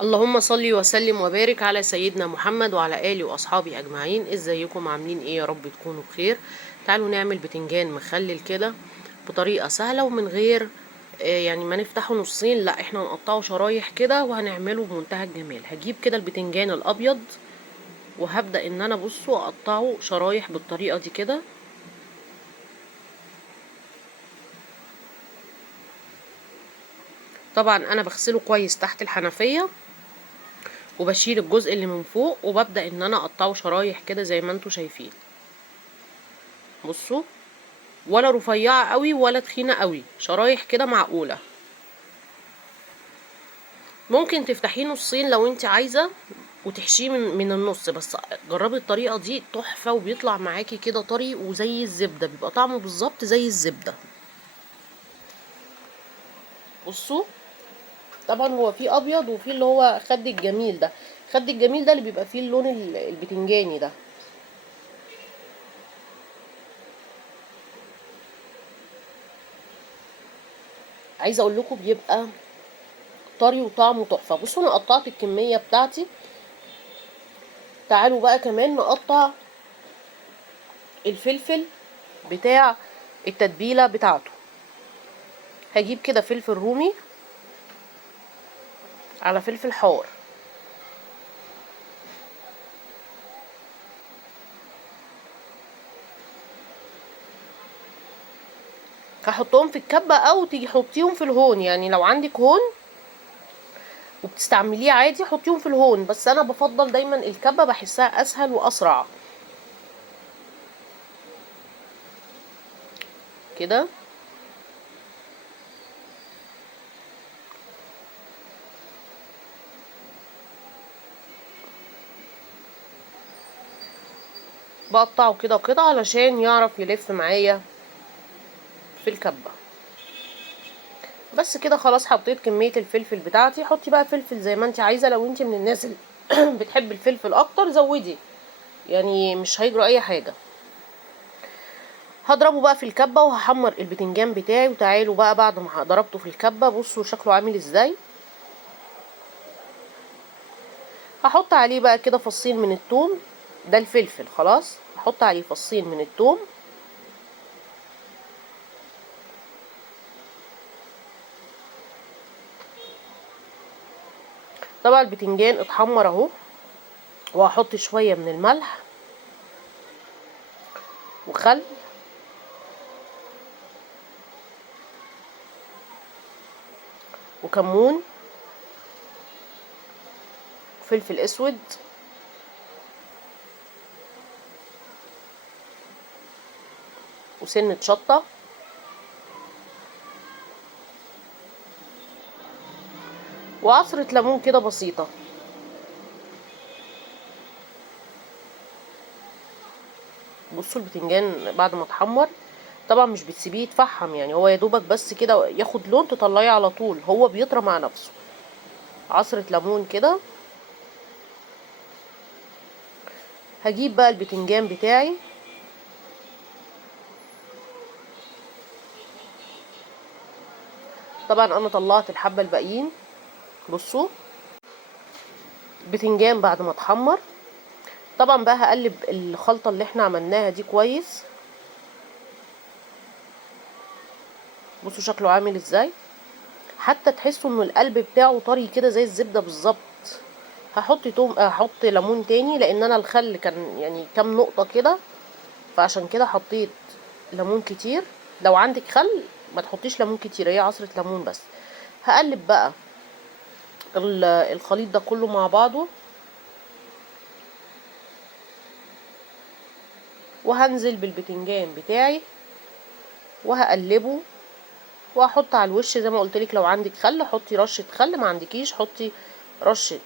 اللهم صل وسلم وبارك على سيدنا محمد وعلى آله وأصحابه أجمعين. ازيكم عاملين ايه؟ يا رب تكونوا بخير. تعالوا نعمل بتنجان مخلل كده بطريقة سهلة ومن غير يعني ما نفتحه نصين، لا احنا نقطعه شرايح كده وهنعمله بمنتهى الجمال. هجيب كده البتنجان الأبيض وهبدأ ان انا بصوا اقطعه شرايح بالطريقة دي كده. طبعا انا بغسله كويس تحت الحنفية وبشيل الجزء اللي من فوق وببدأ ان انا اقطعه شرايح كده زي ما انتوا شايفين. بصوا، ولا رفيعة قوي ولا تخينة قوي، شرايح كده معقولة. ممكن تفتحيه نصين لو انت عايزة وتحشيه من النص، بس جربي الطريقة دي تحفة وبيطلع معاكي كده طري وزي الزبدة، بيبقى طعمه بالظبط زي الزبدة. بصوا، طبعا هو فيه ابيض وفيه اللي هو خد الجميل ده. خد الجميل ده اللي بيبقى فيه اللون البتنجاني ده. عايزة اقول لكم بيبقى طري وطعمه تحفة. بصوا انا قطعت الكمية بتاعتي. تعالوا بقى كمان نقطع الفلفل بتاع التتبيلة بتاعته. هجيب كده فلفل رومي على فلفل حار، هحطهم في الكبة او تيجي حطيهم في الهون. يعني لو عندك هون وبتستعمليه عادي حطيهم في الهون، بس انا بفضل دايما الكبة، بحسها اسهل واسرع كده. بقطعه كده وكده علشان يعرف يلف معايا في الكبة. بس كده خلاص حطيت كمية الفلفل بتاعتي. حطي بقى فلفل زي ما انت عايزة، لو انت من الناس اللي بتحب الفلفل اكتر زودي، يعني مش هيجرى اي حاجة. هضربه بقى في الكبة وهحمر البتنجان بتاعي. وتعالوا بقى بعد ما ضربته في الكبة بصوا شكله عامل ازاي. هحط عليه بقى كده فصين من الثوم. ده الفلفل خلاص، هحط عليه فصين من الثوم. طبعا البتنجان اتحمر اهو، وهحط شوية من الملح وخل وكمون وفلفل اسود وسنة شطة وعصرة ليمون كده بسيطة. بصوا البتنجان بعد ما اتحمر طبعا مش بتسيبيه يتفحم، يعني هو يا دوبك بس كده ياخد لون تطلعيه على طول، هو بيطرى مع نفسه. عصرة ليمون كده. هجيب بقى البتنجان بتاعي طبعا انا طلعت الحبة الباقيين. بصوا البتنجان بعد ما اتحمر طبعا بقى هقلب الخلطة اللي احنا عملناها دي كويس. بصوا شكله عامل ازاي، حتى تحسوا ان القلب بتاعه طري كده زي الزبدة بالظبط. هحط ليمون تاني لان انا الخل كان يعني كام نقطة كده، فعشان كده حطيت ليمون كتير. لو عندك خل ما تحطيش ليمون كتير، هي عصرة ليمون بس. هقلب بقى الخليط ده كله مع بعضه، وهنزل بالبتنجان بتاعي وهقلبه. وهحط على الوش زي ما قلتلك لو عندك خل حطي رشة خل، ما عندكيش حطي رشة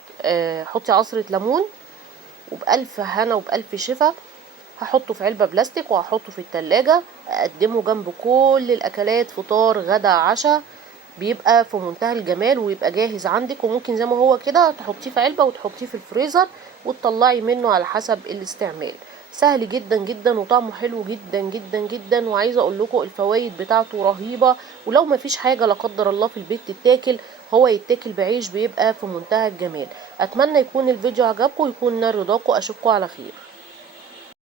حطي عصرة ليمون. وبألف هنا وبألف شفا. هحطه في علبة بلاستيك وهحطه في التلاجة، اقدمه جنب كل الاكلات، فطار غدا عشاء، بيبقى في منتهى الجمال ويبقى جاهز عندك. وممكن زي ما هو كده تحطيه في علبة وتحطيه في الفريزر وتطلعي منه على حسب الاستعمال. سهل جدا جدا وطعمه حلو جدا جدا جدا، وعايزه اقول لكم الفوائد بتاعته رهيبه. ولو مفيش حاجه لا قدر الله في البيت تتاكل، هو يتاكل بعيش بيبقى في منتهى الجمال. اتمنى يكون الفيديو عجبكم ويكون نال رضاكم. اشوفكم على خير.